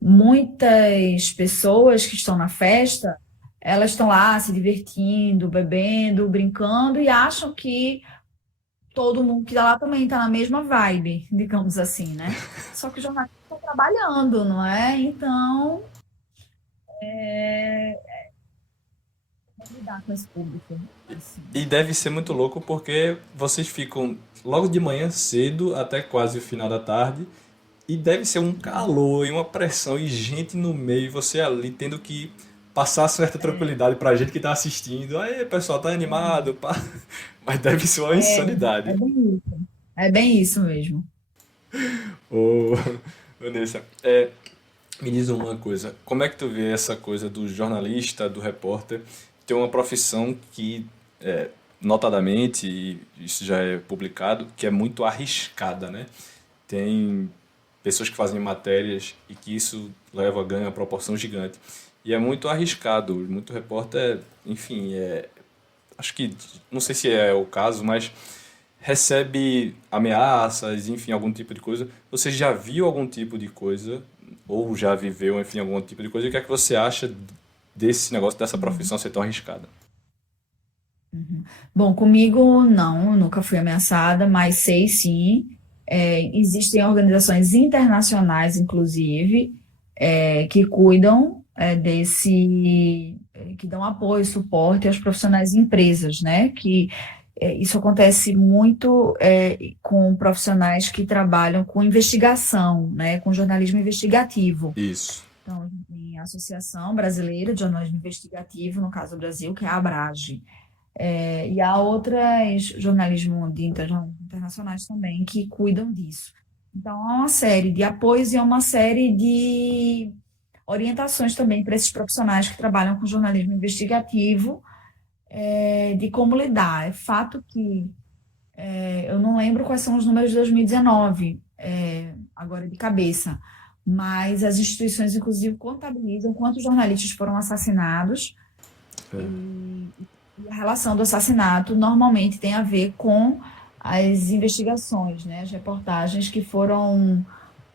muitas pessoas que estão na festa, elas estão lá se divertindo, bebendo, brincando e acham que todo mundo que tá lá também está na mesma vibe, digamos assim, né? Só que os jornalistas estão trabalhando, não é? Então, como lidar com esse público, assim. E deve ser muito louco porque vocês ficam logo de manhã cedo até quase o final da tarde. E deve ser um calor e uma pressão e gente no meio, e você ali tendo que passar certa tranquilidade pra gente que tá assistindo. Aí, pessoal, tá animado, pá. Mas deve ser uma É, insanidade. é bem isso. É bem isso mesmo. Ô, Vanessa, me diz uma coisa, como é que tu vê essa coisa do jornalista, do repórter, ter uma profissão que, notadamente, e isso já é publicado, que é muito arriscada, né? Tem pessoas que fazem matérias e que isso leva a ganho a proporção gigante. E é muito arriscado, muito repórter, enfim, acho que, não sei se é o caso, mas recebe ameaças, enfim, algum tipo de coisa. Você já viu algum tipo de coisa, ou já viveu, enfim, algum tipo de coisa, e o que é que você acha desse negócio, dessa profissão ser tão arriscada? Bom, comigo não, eu nunca fui ameaçada, mas sei sim. Existem organizações internacionais, inclusive, que cuidam que dão apoio, suporte aos profissionais de empresas, né? Isso acontece muito com profissionais que trabalham com investigação, né? Com jornalismo investigativo. Isso. Então, tem a Associação Brasileira de Jornalismo Investigativo, no caso do Brasil, que é a ABRAGE. E há outras jornalismo internacionais também que cuidam disso. Então, há uma série de apoios e há uma série de orientações também para esses profissionais que trabalham com jornalismo investigativo, de como lidar. É fato que eu não lembro quais são os números de 2019, agora de cabeça, mas as instituições, inclusive, contabilizam quantos jornalistas foram assassinados e a relação do assassinato normalmente tem a ver com as investigações, né, as reportagens que foram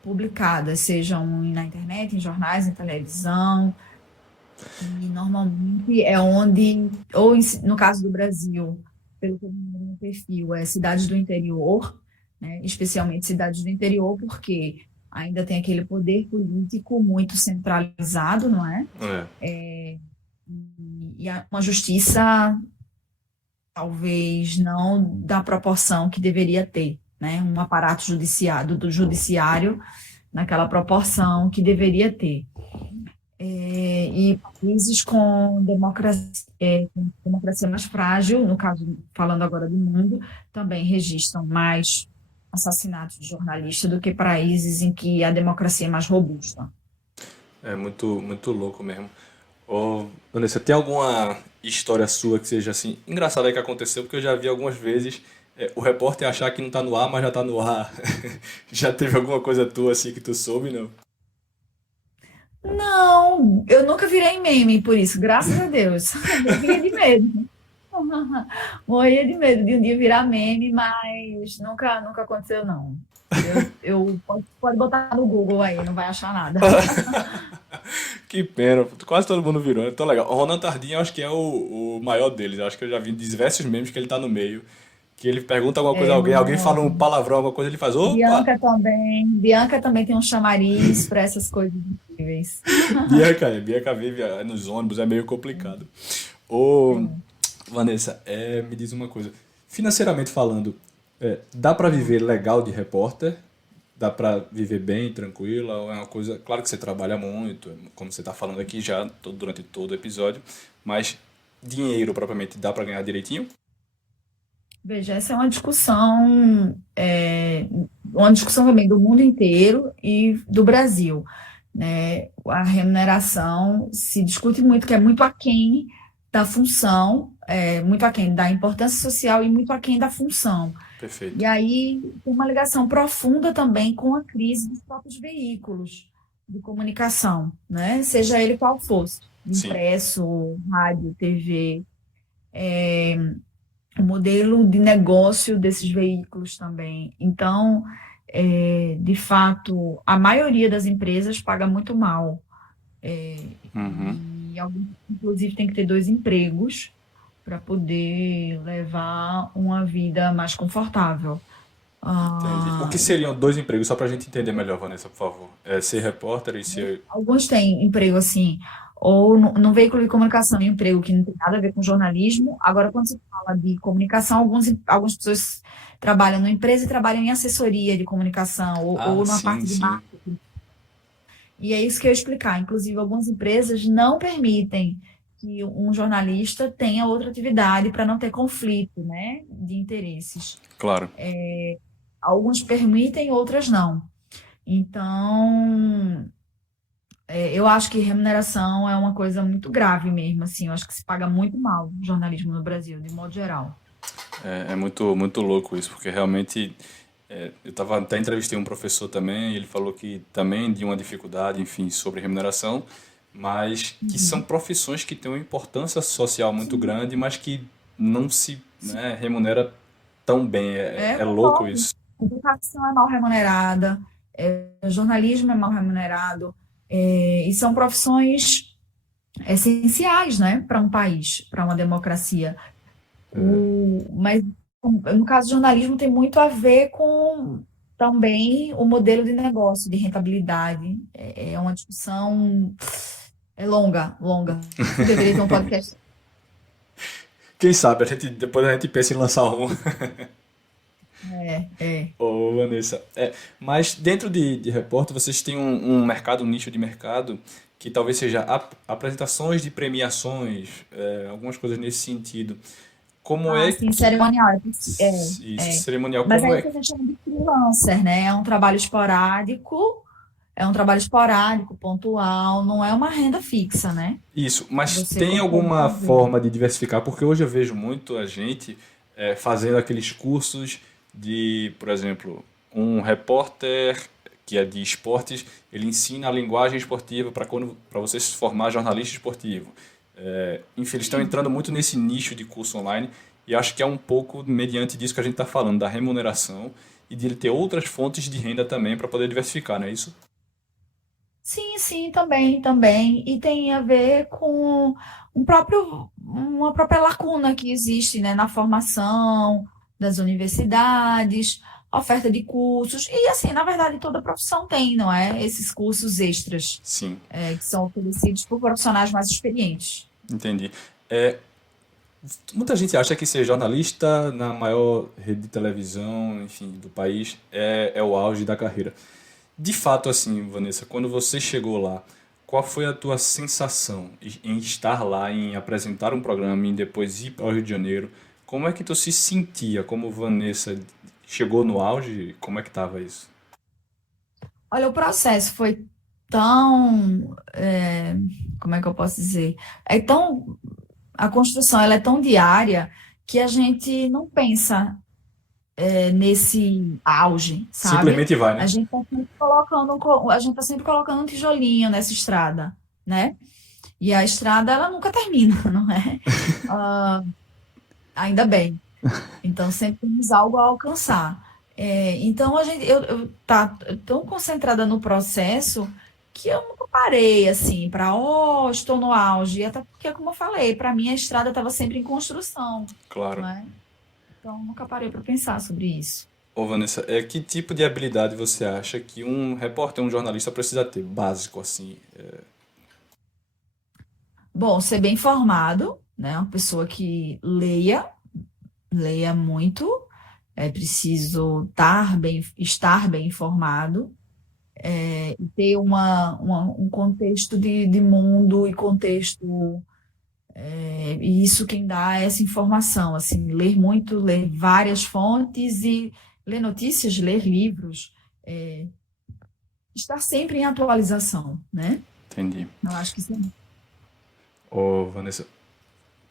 publicadas, sejam na internet, em jornais, em televisão, e normalmente é onde, no caso do Brasil, pelo que eu me lembro no perfil, é cidades do interior, né, especialmente cidades do interior, porque ainda tem aquele poder político muito centralizado, não é? É. E uma justiça talvez não da proporção que deveria ter, né? Um aparato judiciário, do judiciário naquela proporção que deveria ter. E países com democracia mais frágil, no caso, falando agora do mundo, também registram mais assassinatos de jornalistas do que países em que a democracia é mais robusta. É muito, muito louco mesmo. Ô, Vanessa, tem alguma história sua que seja assim, engraçada que aconteceu? Porque eu já vi algumas vezes o repórter achar que não tá no ar, mas já tá no ar. Já teve alguma coisa tua assim que tu soube, não? Não, eu nunca virei meme por isso, graças a Deus. Eu morria de medo. Morria de medo de um dia virar meme, mas nunca aconteceu, não. Pode botar no Google aí, não vai achar nada. Que pena, quase todo mundo virou, é tão legal. O Ronan Tardim, eu acho que é o maior deles. Eu acho que eu já vi diversos memes que ele tá no meio. Que ele pergunta alguma coisa a É, alguém Ronan, fala um palavrão, alguma coisa, ele faz, opa! Bianca também tem um chamariz para essas coisas incríveis. Bianca vive nos ônibus, é meio complicado. Ô, Vanessa, me diz uma coisa. Financeiramente falando, dá pra viver legal de repórter? Dá pra viver bem, tranquila? Ou é uma coisa. Claro que você trabalha muito, como você tá falando aqui já durante todo o episódio, mas dinheiro propriamente dá pra ganhar direitinho? Veja, essa é uma discussão também do mundo inteiro e do Brasil, né? A remuneração se discute muito, que é muito aquém da função, muito aquém da importância social e muito aquém da função. E Perfeito. aí tem uma ligação profunda também com a crise dos próprios veículos de comunicação, né? Seja ele qual fosse, Sim. impresso, rádio, TV, o modelo de negócio desses veículos também. Então, de fato, a maioria das empresas paga muito mal. Uhum. E alguns, inclusive, tem que ter dois empregos para poder levar uma vida mais confortável. Entendi. O Ah, que seriam dois empregos, só pra gente entender melhor, Vanessa, por favor? É ser repórter e ser. Alguns têm emprego assim, ou no veículo de comunicação, um emprego que não tem nada a ver com jornalismo. Agora, quando se fala de comunicação, algumas pessoas trabalham na empresa e trabalham em assessoria de comunicação, Ah, ou numa sim, parte de sim. marketing. E é isso que eu ia explicar. Inclusive, algumas empresas não permitem que um jornalista tenha outra atividade para não ter conflito, né, de interesses. Claro. Alguns permitem, outras não. Então, eu acho que remuneração é uma coisa muito grave mesmo, assim. Eu acho que se paga muito mal o jornalismo no Brasil, de modo geral. É muito, muito louco isso, porque realmente até entrevistei um professor também, e ele falou que também de uma dificuldade, enfim, sobre remuneração, mas que são Uhum. profissões que têm uma importância social muito Sim, grande, mas que não se, sim. remunera tão bem. É, É, é louco concordo. isso. Educação é mal remunerada, jornalismo é mal remunerado, e são profissões essenciais, né, para um país, para uma democracia. Mas, no caso do jornalismo, tem muito a ver com também o modelo de negócio, de rentabilidade. É uma discussão longa, longa. Deveria ter um podcast. Quem sabe, depois a gente pensa em lançar um. É. Ô, Vanessa. Mas dentro de repórter, vocês têm um mercado, um nicho de mercado que talvez seja apresentações de premiações, algumas coisas nesse sentido. Como Ah, é sim, que cerimonial. isso, cerimonial, Mas como é isso que é? a gente chama de freelancer, né? É um trabalho esporádico, pontual, não é uma renda fixa, né? Isso, mas Você tem consegue alguma fazer. forma de diversificar? Porque hoje eu vejo muito a gente fazendo aqueles cursos de, por exemplo, um repórter que é de esportes, ele ensina a linguagem esportiva para você se formar jornalista esportivo. Enfim, eles estão entrando muito nesse nicho de curso online e acho que é um pouco mediante disso que a gente está falando, da remuneração e de ele ter outras fontes de renda também para poder diversificar, não é isso? Sim, sim, também, também. E tem a ver com uma própria lacuna que existe, né, na formação das universidades, oferta de cursos. E assim, na verdade, toda profissão tem, não é? Esses cursos extras, Sim, que são oferecidos por profissionais mais experientes. entendi. É, muita gente acha que ser jornalista na maior rede de televisão, enfim, do país é o auge da carreira. De fato, assim, Vanessa, quando você chegou lá, qual foi a tua sensação em estar lá, em apresentar um programa e depois ir ao Rio de Janeiro? Como é que tu se sentia como Vanessa chegou no auge? Como é que tava isso? Olha, o processo foi tão, como é que eu posso dizer? A construção, ela é tão diária que a gente não pensa nesse auge, sabe? Simplesmente vai, né? A gente tá sempre colocando um tijolinho nessa estrada, né? E a estrada, ela nunca termina, não é? ainda bem. Então sempre temos algo a alcançar. Então eu tá tão concentrada no processo que eu nunca parei assim para, estou no auge, até porque, como eu falei, para mim a estrada estava sempre em construção, Claro. não é? Então nunca parei para pensar sobre isso. Ô Vanessa, que tipo de habilidade você acha que um repórter, um jornalista precisa ter? Básico, assim. Bom, ser bem informado, né? Uma pessoa que leia muito, é preciso estar bem informado, e ter um contexto de mundo e contexto, e isso quem dá é essa informação, assim, ler muito, ler várias fontes e ler notícias, ler livros, é, estar sempre em atualização, né? Entendi. Eu acho que isso é... Ô Vanessa,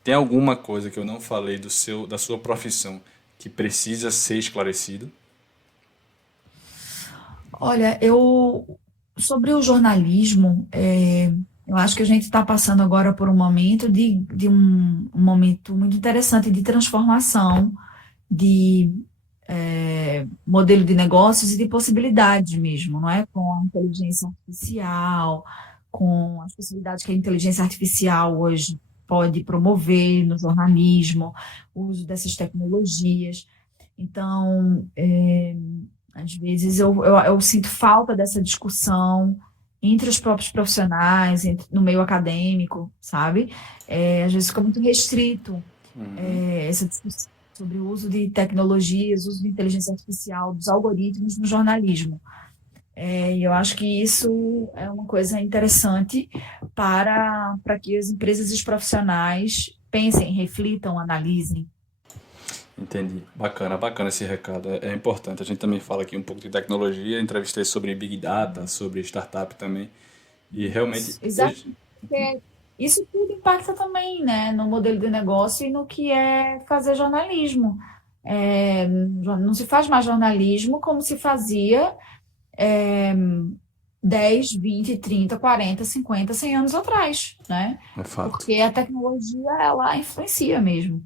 tem alguma coisa que eu não falei da sua profissão que precisa ser esclarecido? Olha, sobre o jornalismo, eu acho que a gente está passando agora por um momento de um momento muito interessante de transformação, de modelo de negócios e de possibilidades mesmo, não é? Com a inteligência artificial, com as possibilidades que a inteligência artificial hoje pode promover no jornalismo, o uso dessas tecnologias. Então, às vezes eu sinto falta dessa discussão entre os próprios profissionais, no meio acadêmico, sabe? Às vezes fica muito restrito, essa discussão sobre o uso de tecnologias, uso de inteligência artificial, dos algoritmos no jornalismo. E eu acho que isso é uma coisa interessante para que as empresas e os profissionais pensem, reflitam, analisem. Entendi. Bacana, bacana esse recado. É importante. A gente também fala aqui um pouco de tecnologia, entrevistei sobre Big Data, sobre startup também. E realmente, Exato. hoje. Porque isso tudo impacta também, né, no modelo de negócio e no que é fazer jornalismo. Não se faz mais jornalismo como se fazia é, 10, 20, 30, 40, 50, 100 anos atrás, né? É fato. Porque a tecnologia, ela influencia mesmo.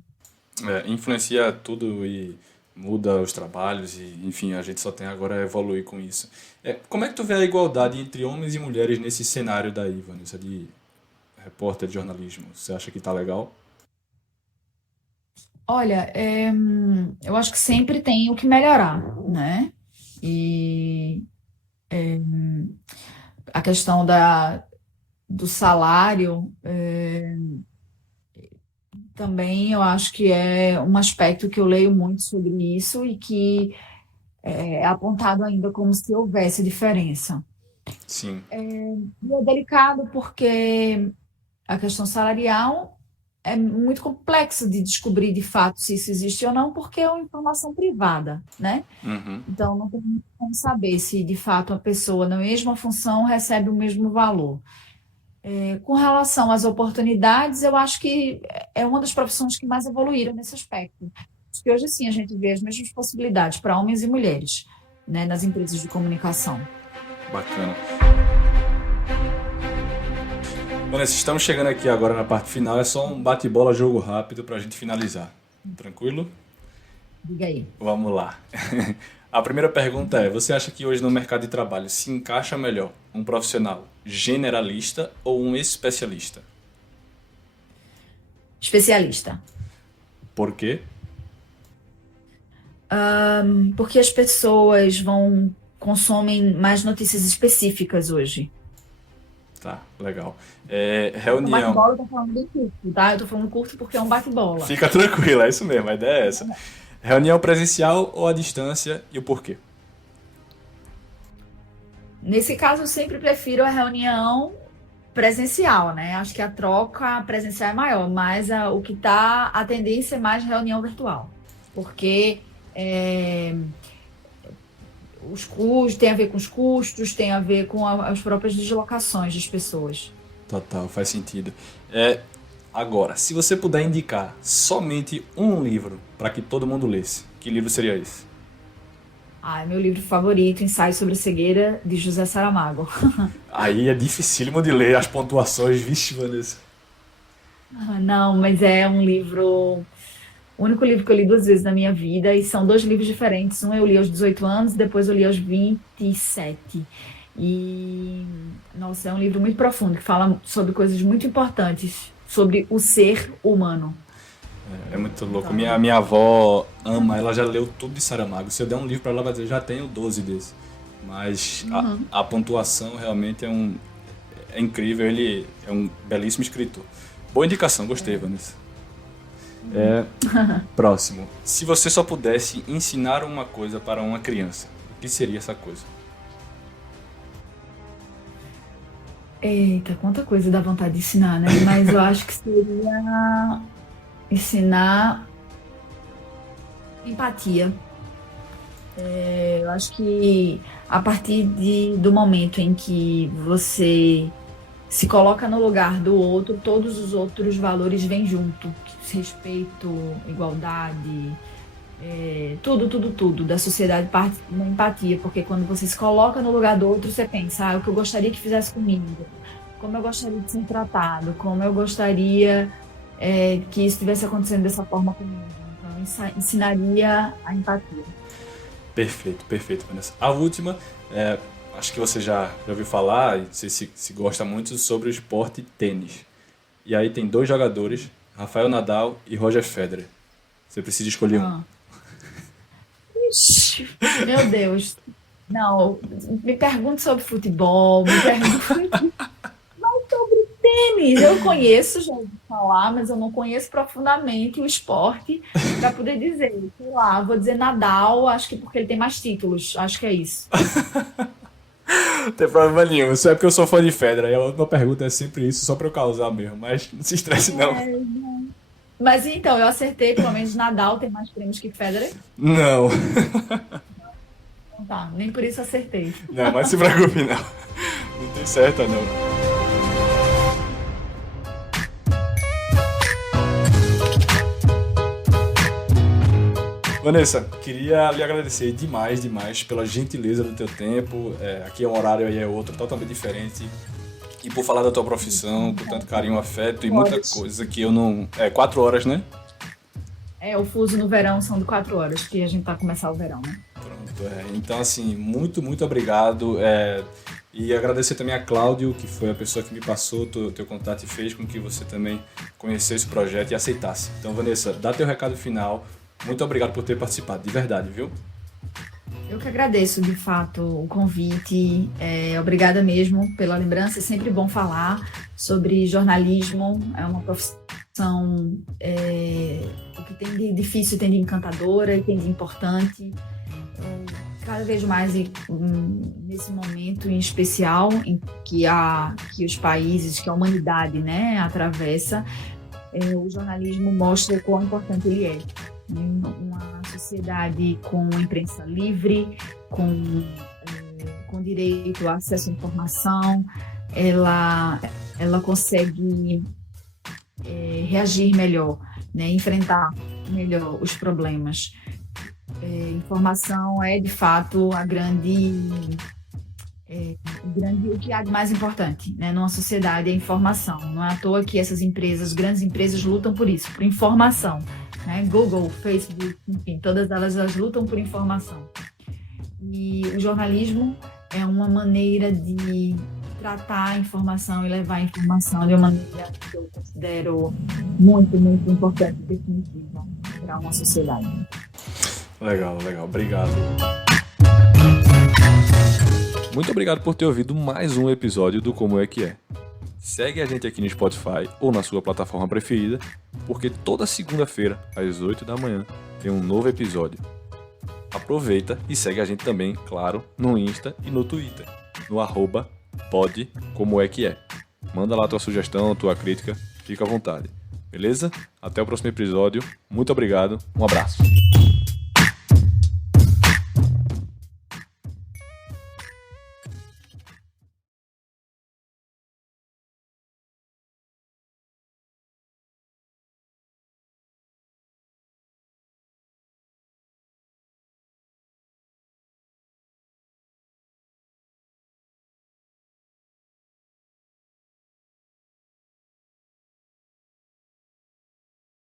Influencia tudo e muda os trabalhos e, enfim, a gente só tem agora a evoluir com isso. Como é que tu vê a igualdade entre homens e mulheres nesse cenário daí, Vanessa, de repórter de jornalismo? Você acha que tá legal? Olha, eu acho que sempre tem o que melhorar, né? E a questão do salário, também eu acho que é um aspecto que eu leio muito sobre isso e que é apontado ainda como se houvesse diferença. Sim. E é delicado porque a questão salarial é muito complexo de descobrir de fato se isso existe ou não, porque é uma informação privada, né? Uhum. Então não tem como saber se de fato a pessoa na mesma função recebe o mesmo valor. Com relação às oportunidades, eu acho que é uma das profissões que mais evoluíram nesse aspecto. Porque hoje sim a gente vê as mesmas possibilidades para homens e mulheres, né, nas empresas de comunicação. Bacana. Vanessa, estamos chegando aqui agora na parte final. É só um bate-bola, jogo rápido para a gente finalizar. Tranquilo? Diga aí. Vamos lá. A primeira pergunta é: você acha que hoje no mercado de trabalho se encaixa melhor um profissional generalista ou um especialista? Especialista. Por quê? Porque as pessoas consomem mais notícias específicas hoje. Tá, legal. O Reunião. bate-bola eu tô falando bem curto, tá? Eu tô falando curto porque é um bate-bola. Fica tranquilo, é isso mesmo, a ideia é essa. Reunião presencial ou à distância e o porquê? Nesse caso, eu sempre prefiro a reunião presencial, né? Acho que a troca presencial é maior, mas a tendência é mais reunião virtual, porque os custos tem a ver com os custos, tem a ver com as próprias deslocações das pessoas. Total, faz sentido. É, agora, se você puder indicar somente um livro para que todo mundo lesse, que livro seria esse? Ah, é meu livro favorito, Ensaio sobre a Cegueira, de José Saramago. Aí é dificílimo de ler as pontuações, vixe, Vanessa. Não, mas é um livro. O único livro que eu li 2 vezes na minha vida, e são 2 livros diferentes. Um eu li aos 18 anos, depois eu li aos 27. E, nossa, é um livro muito profundo, que fala sobre coisas muito importantes, sobre o ser humano. É muito louco. Então, Minha avó ama, ela já leu tudo de Saramago. Se eu der um livro pra ela, ela vai dizer, já tenho 12 desse. Mas a pontuação realmente é incrível, ele é um belíssimo escritor. Boa indicação, gostei, Vanessa. Próximo. Se você só pudesse ensinar uma coisa para uma criança, o que seria essa coisa? eita, quanta coisa dá vontade de ensinar, né? Mas eu acho que seria ensinar empatia. Eu acho que a partir do momento em que você se coloca no lugar do outro, todos os outros valores vêm junto. Respeito, igualdade, tudo da sociedade parte da empatia, porque quando você se coloca no lugar do outro, você pensa, o que eu gostaria que fizesse comigo, como eu gostaria de ser tratado, como eu gostaria que isso estivesse acontecendo dessa forma comigo. Então, ensinaria a empatia. Perfeito, Vanessa. A última, acho que você já ouviu falar, e você se gosta muito, sobre o esporte tênis. E aí tem 2 jogadores, Rafael Nadal e Roger Federer. Você precisa escolher um. Ah. Ixi, meu Deus. Não, me pergunte sobre futebol, me pergunte mais sobre tênis. Eu conheço, já ouvi falar, mas eu não conheço profundamente o esporte para poder dizer. Sei lá, vou dizer Nadal, acho que porque ele tem mais títulos. Acho que é isso. Não tem problema nenhum, isso é porque eu sou fã de Federer. E a última pergunta é sempre isso, só pra eu causar mesmo. Mas não se estresse não. Mas então, eu acertei, pelo menos Nadal tem mais prêmios que Federer. Não, Então tá, nem por isso acertei. não, mas se preocupe não. Não tem certo não. Vanessa, queria lhe agradecer demais pela gentileza do teu tempo. Aqui é um horário e é outro, totalmente diferente. E por falar da tua profissão, com tanto carinho, afeto e muita coisa que eu não... 4 horas, né? O fuso no verão são de 4 horas, que a gente tá começar o verão, né? Pronto, então assim, muito obrigado. E agradecer também a Cláudio, que foi a pessoa que me passou o teu contato e fez com que você também conhecesse o projeto e aceitasse. Então, Vanessa, dá teu recado final. Muito obrigado por ter participado, de verdade, viu? Eu que agradeço, de fato, o convite. Obrigada mesmo pela lembrança. É sempre bom falar sobre jornalismo. É uma profissão que tem de difícil, tem de encantadora e tem de importante. Cada vez mais nesse momento em especial em que os países, que a humanidade, né, atravessa, o jornalismo mostra o quão importante ele é. Uma sociedade com imprensa livre, com direito a acesso à informação, ela consegue reagir melhor, né? Enfrentar melhor os problemas. Informação é, de fato, o que há de mais importante, né, numa sociedade, é a informação. Não é à toa que essas grandes empresas lutam por isso, por informação. Né? Google, Facebook, enfim, todas elas lutam por informação. E o jornalismo é uma maneira de tratar a informação e levar a informação de uma maneira que eu considero muito importante e definitiva para uma sociedade. Legal, obrigado. Muito obrigado por ter ouvido mais um episódio do Como é que é. Segue a gente aqui no Spotify ou na sua plataforma preferida, porque toda segunda-feira, às 8 da manhã, tem um novo episódio. Aproveita e segue a gente também, claro, no Insta e no Twitter, no @podcomoeque. Manda lá tua sugestão, tua crítica, fica à vontade. Beleza? Até o próximo episódio. Muito obrigado, um abraço.